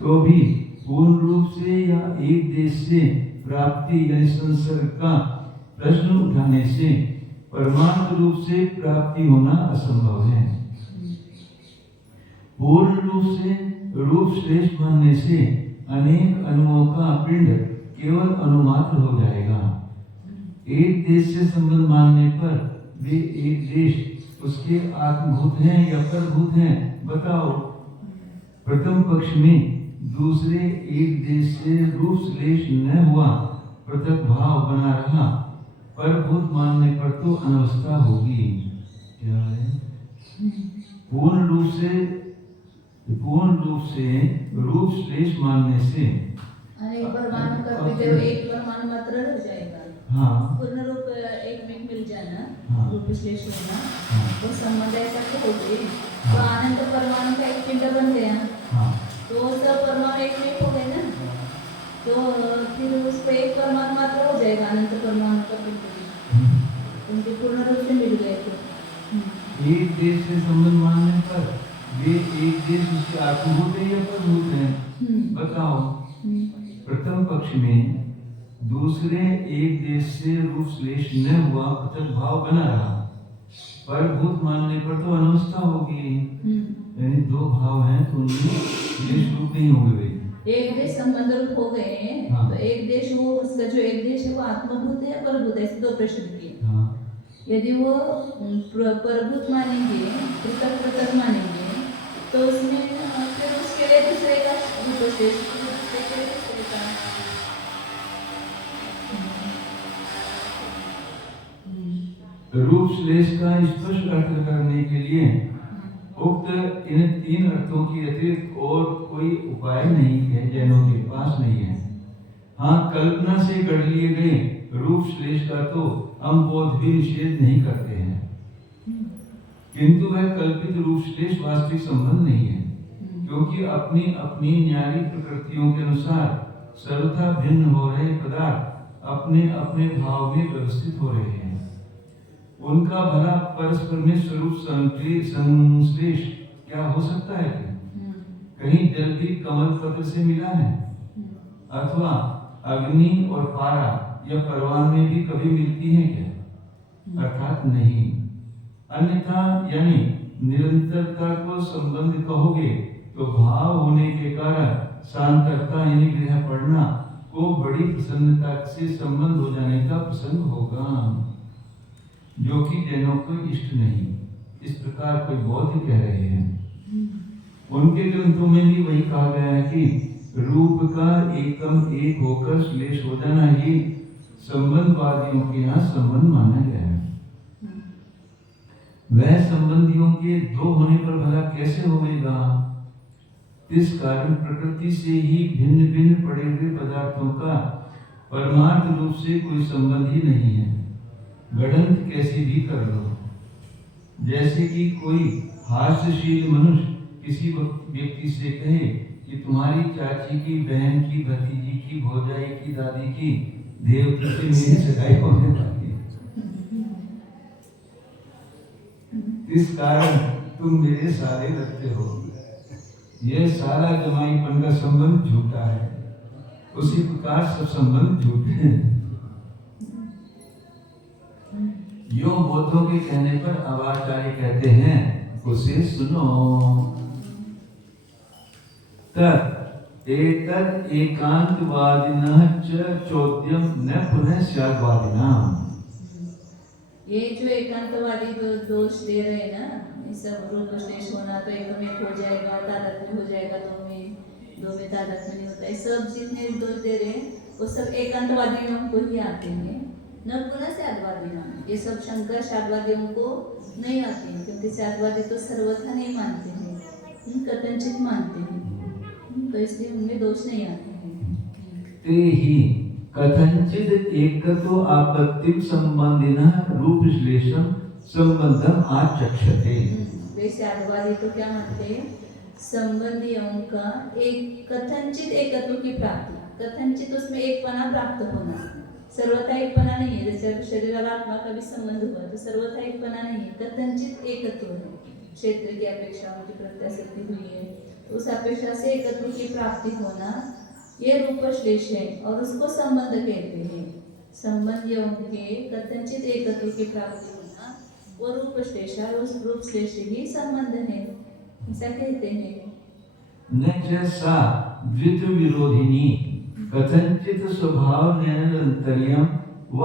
तो भी पूर्ण रूप से या एक देश से प्राप्ति यानी संसर्ग का प्रश्न उठाने से परमार्थ रूप से प्राप्ति होना असंभव है। पूर्ण रूप से रूप श्रेष्ठ मानने से अनेक अणुओं का पिंड केवल अनुमात्र हो जाएगा। एक देश से संबंध मानने पर वे एक देश उसके आत्मभूत हैं या परभूत हैं, बताओ। प्रथम पक्ष में दूसरे एक देश से रूप श्लेष न हुआ पृथक भाव बना रहा, परभूत मानने पर तो अनवस्था होगी। क्या है? पूर्ण रूप से रूप श्लेष मानने से परमाणु का एक परमाणु मात्र रह जाएगा। हाँ, पूर्ण रूप एक में मिल जाना, हाँ, रूप श्लेष होना, हाँ, वो संबंध ऐसा तो हो गई। हाँ, तो अनंत परमाणु का एक पिंड बन गया, हाँ, तो सब परमाणु एक में हो गए ना, तो फिर उस पर एक परमाणु मात्र हो जाएगा, अनंत परमाणु का पिंड उनके पूर्ण रूप से मिल गए थे। एक देश से संबंध मानने पर वे एक देश उसके आत्मभूत है या परभूत है, बताओ। प्रथम पक्ष में दूसरे एक देश से रूप श्लेष न हुआ पृथक भाव बना रहा, परभूत मानने पर तो अनवस्था होगी। यानी दो भाव हैं तो उनमें श्लेष रूप नहीं होंगे। एक देश संबंध रूप हो गए, हाँ, तो एक देश वो उसका जो एक देश है वो आत्मभूत है या परभूत है, ऐसे दो प्रश्न किए। हाँ, यदि वो परभूत मानेंगे, पृथक पृथक मानेंगे, तो उसमें फिर उसके लिए दूसरे का रूप शेष, दूसरे के लिए दूसरे का। रूप श्लेष का स्पष्ट अर्थ करने के लिए उक्त इन तीन अर्थों की अतिरिक्त और कोई उपाय नहीं है, जैनों के पास नहीं है। हाँ, कल्पना से गढ़ लिए गए रूप श्लेष का तो हम बोध भी निषेध नहीं करते हैं, किंतु वह कल्पित रूप श्लेष वास्तविक संबंध नहीं है, क्योंकि अपनी अपनी न्यायी प्रकृतियों के अनुसार सर्वथा भिन्न हो रहे पदार्थ अपने अपने भाव में व्यवस्थित हो रहे हैं। उनका भला परस्पर में स्वरूप संश्लेष क्या हो सकता है? कहीं जल भी कमल पत्र से मिला है, अथवा अग्नि और पारा या परवान में भी कभी मिलती है क्या? अर्थात नहीं। अन्यथा यानी निरंतरता को संबंध कहोगे तो भाव होने के कारण शांतरता यानी ग्रह पड़ना को बड़ी प्रसन्नता से संबंध हो जाने का प्रसंग होगा, जो कि जैनों को इष्ट नहीं। इस प्रकार कोई बौद्ध कह रहे हैं। उनके ग्रंथों में भी वही कहा गया है कि रूप का एकम एक होकर श्लेष हो जाना ही संबंधवादियों के यहाँ संबंध माना गया है। वह संबंधियों के दो होने पर भला कैसे होगा? इस कारण प्रकृति से ही भिन्न भिन्न पड़े हुए पदार्थों का परमार्थ रूप से कोई संबंध ही नहीं है, गणंत कैसी भी कर लो। जैसे कि कोई हास्यशील मनुष्य किसी व्यक्ति से कहे कि तुम्हारी चाची की बहन की भतीजी की भौजाई की दादी की देवकी से मेरी सगाई होने वाली है, इस कारण तुम मेरे सारे लगते हो। यह सारा जमाईपन का संबंध झूठा है। उसी प्रकार सब संबंध झूठे हैं। यो बौद्धों के कहने पर अवाचार्य कहते हैं, उसे सुनो। तत् एतत् एकांतवादिनः च चौद्यम न पुनः स्याद्वादिनाम्। ये जो एकांतवादी दोष दे रहे हैं ना, सब रूप श्लेष होना तो एक में हो जाएगा, तादात्म्य हो जाएगा, दो में तादात्म्य नहीं होता है, सब जितने दोष दे रहे हैं वो सब एकांतवादियों को ही आते हैं, न पुनः स्याद्वादी नाम। ये सब शंकर शाद्वादियों को नहीं आते हैं, क्योंकि स्याद्वादी तो सर्वथा नहीं मानते हैं, कथनचित मानते हैं, तो इसलिए उनमें दोष नहीं आते हैं। ते ही कथनचित एकतो आपत्तिम संबंधिनः रूप श्लेषम संबंधम आचक्षते। स्याद्वादी तो क्या मानते हैं? संबंधियों का एक कथनचित एकत्व की प्राप्ति, कथनचित उसमें एकपना प्राप्त होना, सर्वथा एकपना नहीं है। जैसे शरीर और आत्मा का भी संबंध हुआ तो सर्वथा एकपना नहीं है, कथनचित एकत्व है। क्षेत्र की अपेक्षा उनकी प्रत्याशक्ति हुई है, तो उस अपेक्षा से एकत्व की प्राप्ति होना ये रूप श्लेष है, और उसको संबंध कहते हैं। संबंधियों के कथनचित एकत्व की प्राप्ति होना वो रूप श्लेष है, उस रूप श्लेष ही संबंध है, ऐसा कहते हैं। न जैसा द्वित विरोधिनी कथनचित स्वभाव निरंतर्यम व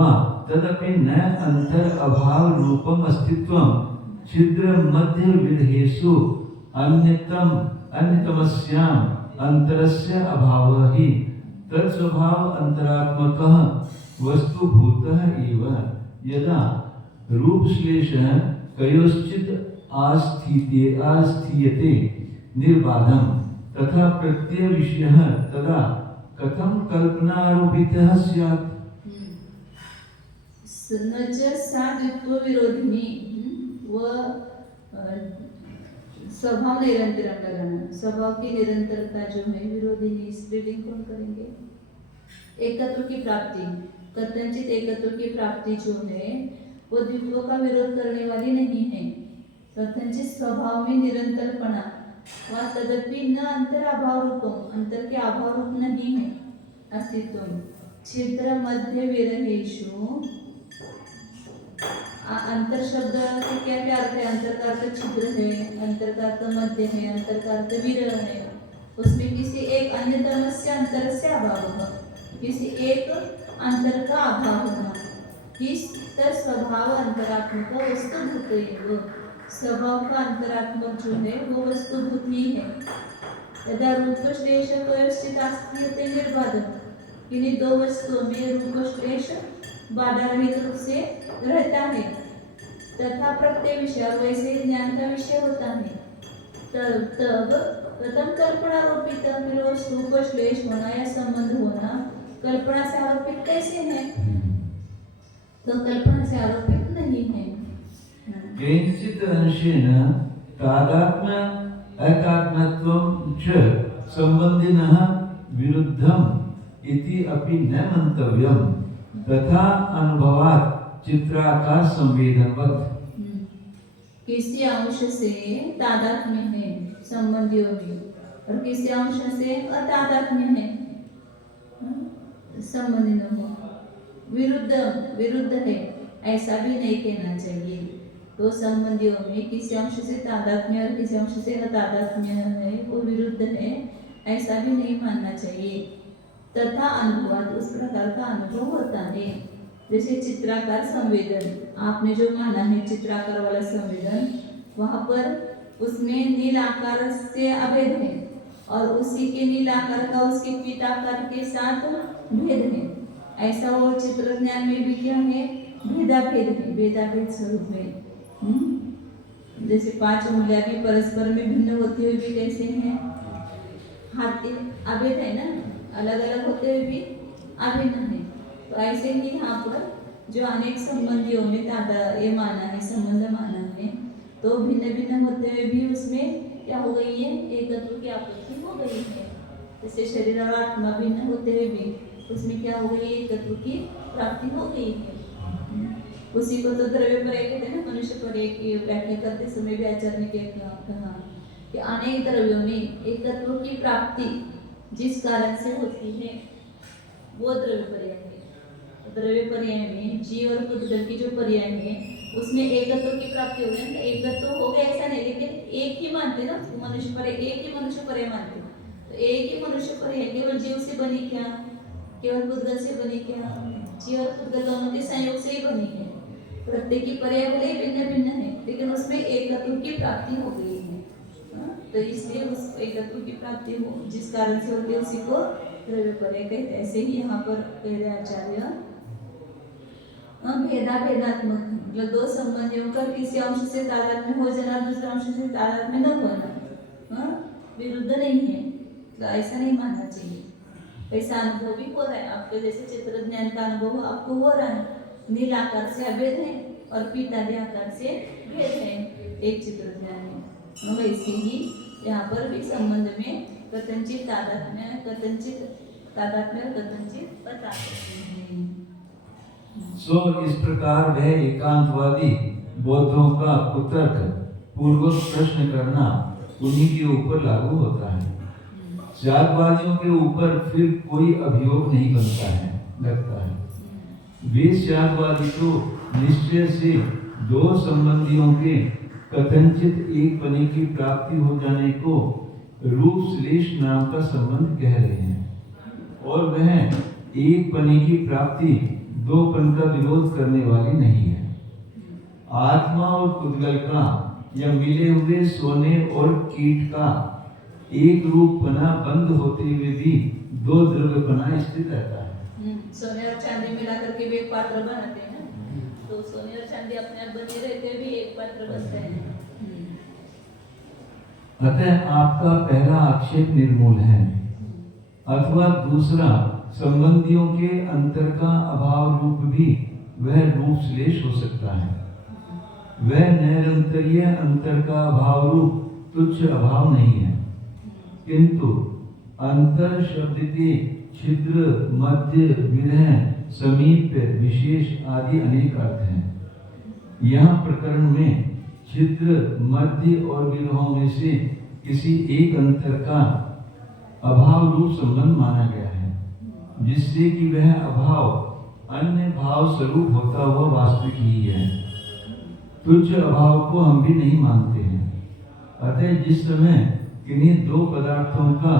तदपि न अंतर अभाव रूपम अस्तित्वम छिद्र मध्य विधेषु अन्यतमस्याम अंतरस्य अभावः ही तत्स्वभाव अंतरात्मकः वस्तुभूतः एव। यदा रूप श्लेषः कयोश्चित् आस्थीयते निर्बाधं तथा प्रत्यय विषयः तदा कथं कल्पनारूपितः स्यात्। न च साधुत्व विरोधिनी व स्वभाव निरंतरम लगाना, स्वभाव की निरंतरता जो है विरोधिनी, स्प्लिटिंग कौन करेंगे? एकत्व की प्राप्ति, कथनचित एकत्व की प्राप्ति जो है वो द्वित्व का विरोध करने वाली नहीं है। कथनचित स्वभाव में निरंतरपना व तदपि न अंतर अभाव रूपम, अंतर के अभाव रूप नहीं है अस्तित्व। छिद्र मध्य विरहेषु, अंतर शब्द से क्या अर्थ है? अंतर का अर्थ छिद्र है, अंतर का अर्थ मध्य है, अंतर का अर्थ विरह है। उसमें किसी एक अन्यतम से अंतर से अभाव होगा, किसी एक अंतर का अभाव होगा। किस स्वभाव अंतरात्मक वस्तुभूत है, स्वभाव का अंतरात्मक जो है वो वस्तुभूत ही है। यदा रूप श्लेष कयोश्चित् आस्थीयते निर्बाधं, इन्हीं दो वस्तुओं में रूप श्लेष बाधा रहित रूप से रहता है, तथा प्रत्यय विषय और वैसे ही ज्ञान का विषय होता है। तब प्रथम कल्पना आरोपित फिर वस्तु को श्लेष होना या संबंध होना कल्पना से आरोपित कैसे है? तो कल्पना से आरोपित नहीं है। केंचित् अंशेन तादात्म्य एकात्मत्वं च संबंधिनः विरुद्धम् इति अपि न मंतव्यम् तथा अनुभवात् चित्राकार संवेदनवत्। किसी अंश से तादात्म्य है संबंधियों में और किसी अंश से अतादात्म्य है संबंधी न हो, विरुद्ध है ऐसा भी नहीं कहना चाहिए। तो संबंधियों में किसी अंश से तादात्म्य और किसी अंश से अतादात्म्य है, वो विरुद्ध है ऐसा भी नहीं मानना चाहिए। तथा अनुभव उस प्रकार का अनुभव होता है जैसे चित्राकार संवेदन, आपने जो माना है चित्राकार वाला संवेदन, वहाँ पर उसमें नील आकार से अभेद है और उसी के नील आकार का उसके पीत आकार के साथ भेद है। ऐसा वो चित्र ज्ञान में भी क्या है? भेदाभेद है, भेदाभेद स्वरूप है। जैसे 5 उंगलियां भी परस्पर में भिन्न होते हुए भी कैसे हैं? हाथ अभेद है ना, अलग अलग होते हुए भी अभिन्न है। तो ऐसे ही यहाँ पर जो अनेक संबंधियों में तादा ये माना है, संबंध माना है, तो भिन्न भिन्न होते हुए भी उसमें क्या हो गई है? एकत्व की आपूर्ति हो गई है। जैसे शरीर और आत्मा भिन्न होते हुए भी उसमें क्या हो गई? एकत्व की प्राप्ति हो गई है। उसी को तो द्रव्य पर कहते हैं ना, मनुष्य पर एक व्याख्या करते समय भी आचार्य ने कहा कि अनेक द्रव्यों में एकत्व की प्राप्ति जिस कारण से होती है वो द्रव्य पर्याय है। द्रव्य पर्याय में जीव और पुद्गल की जो पर्याय है उसमें एकत्व की प्राप्ति हो गई ना। एकत्व हो गया ऐसा नहीं, लेकिन एक ही मानते ना मनुष्य पर्याय, एक ही मनुष्य पर्याय मानते। तो एक ही मनुष्य पर्याय केवल जीव से बनी क्या? केवल पुद्गल से बनी क्या? जीव और पुद्गल दोनों के संयोग से ही बनी है। प्रत्येक की पर्याय भले भिन्न भिन्न है लेकिन उसमें एकत्व की प्राप्ति हो गई है। तो इसलिए उस एकत्व की प्राप्ति हो जिस कारण से होती है उसी को द्रव्य पर्याय कहते हैं। ऐसे ही यहाँ पर कह रहे आचार्य भेदात्मक मतलब दो संबंधियों का किसी अंश से तादात्म्य हो जाना दूसरे अंश से तादात्म्य न होना विरुद्ध नहीं है। तो ऐसा नहीं मानना चाहिए। ऐसा अनुभव भी हो रहा है आपके, जैसे चित्र ज्ञान का अनुभव आपको हो रहा है, नील आकार से अभेद है और पीतादि आकार से भेद है एक चित्र ज्ञान में। वैसे ही यहाँ पर भी संबंध में कथनचित तादात्म्य और कथनचित अतादात्म्य। सो इस प्रकार वह एकांतवादी बौद्धों का कुतर्क पूर्वक प्रश्न करना उन्हीं के ऊपर लागू होता है। त्यागवादियों के ऊपर फिर कोई अभियोग नहीं बनता है लगता है। वे त्यागवादी तो निश्चय से दो संबंधियों के कथनचित एक पने की प्राप्ति हो जाने को रूप श्लेष नाम का संबंध कह रहे हैं और वह एक पने की प्राप्ति दो पन का विरोध करने वाली नहीं है। आत्मा और पुद्गल का या मिले हुए सोने और कीट का एक रूप पना बंद होते हुए भी दो द्रव्य पना स्थित रहता है। सोने और चांदी मिला करके भी एक पात्र बनाते हैं ना, तो सोने और चांदी अपने आप बने रहते भी एक पात्र बनते हैं। अतः आपका पहला आक्षेप निर्मूल है। अथवा दूसरा, संबंधियों के अंतर का अभाव रूप भी वह रूप श्लेष हो सकता है। वह निरंतरीय अंतर का अभाव रूप तुच्छ अभाव नहीं है, किंतु अंतर शब्द के छिद्र, मध्य, विरह, समीप, विशेष आदि अनेक अर्थ हैं। यहाँ प्रकरण में छिद्र, मध्य और विरहों में से किसी एक अंतर का अभाव रूप संबंध माना गया है, जिससे कि वह अभाव अन्य भाव स्वरूप होता हुआ वास्तविक ही है। तुच्छ अभाव को हम भी नहीं मानते हैं। अतः जिस समय किन्हीं दो पदार्थों का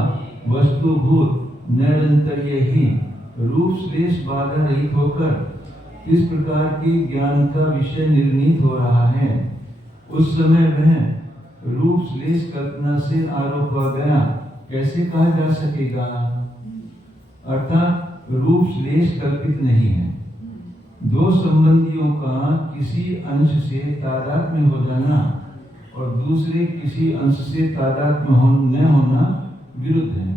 वस्तुभूत निरंतरीय ही रूप श्लेष बाधा रहित होकर इस प्रकार के ज्ञान का विषय निर्णीत हो रहा है, उस समय वह रूप श्लेष कल्पना से आरोपा गया कैसे कहा जा सकेगा? अर्थात रूप श्लेष कल्पित नहीं है। दो संबंधियों का किसी अंश से तादात्म्य हो जाना और दूसरे किसी अंश से तादात्म्य न होना विरुद्ध है।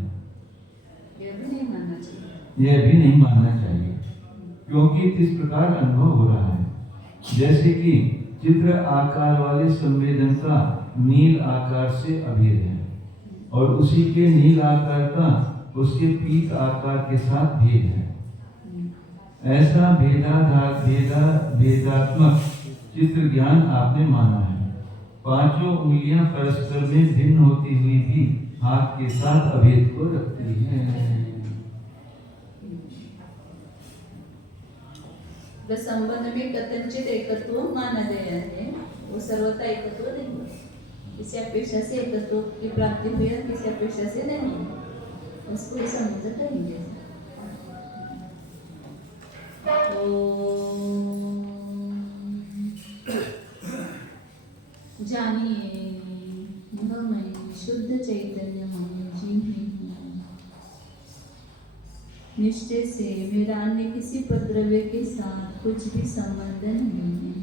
यह भी नहीं मानना चाहिए। यह भी नहीं मानना चाहिए, क्योंकि इस प्रकार अनुभव हो रहा है जैसे कि चित्र आकार वाले संवेदन का नील आकार से अभेद है और उसी के नील आकार का उसके पीत आकार के साथ भेद है। ऐसा भेदात्मक चित्र ज्ञान आपने माना है। पांचों उंगलियां परस्पर में भिन्न होती हुई भी हाथ के साथ अभेद को रखती हैं। जो संबंध में कथनचित एकत्व माना गया है वो सर्वथा एकत्व नहीं है। किसी अपेक्षा से एकत्व की प्राप्ति हुई है, किसी अपेक्षा से नहीं, उसको ही समुद्र कहेंगे। जानिए यह मैं शुद्ध चैतन्य हूँ, जीव हूँ। निश्चय से मेरा अन्य किसी पद्रव्य के साथ कुछ भी संबंध नहीं है।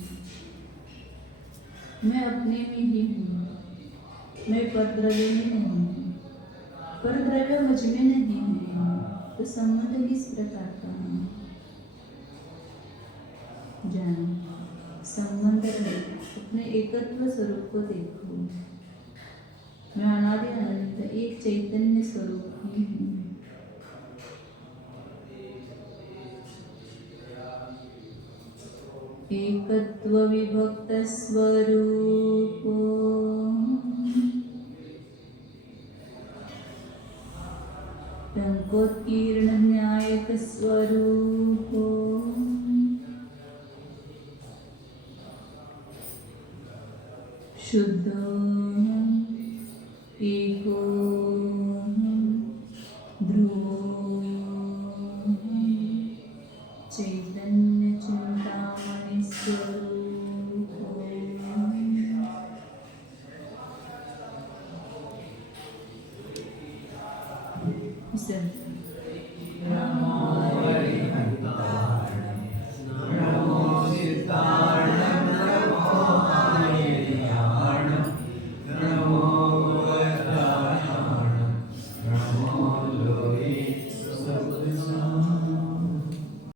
मैं अपने में ही हूँ, मैं पद्रव्य में नहीं हूँ, परद्रव्य मुझ में नहीं है, तो संबंध किस प्रकार का है? जानो संबंध में अपने एकत्व स्वरूप को देखो। मैं अनादि अनंत एक चैतन्य स्वरूप ही हूँ। एकत्व विभक्त स्वरूप टंकोत्कीर्ण न्यायक स्वरूप शुद्ध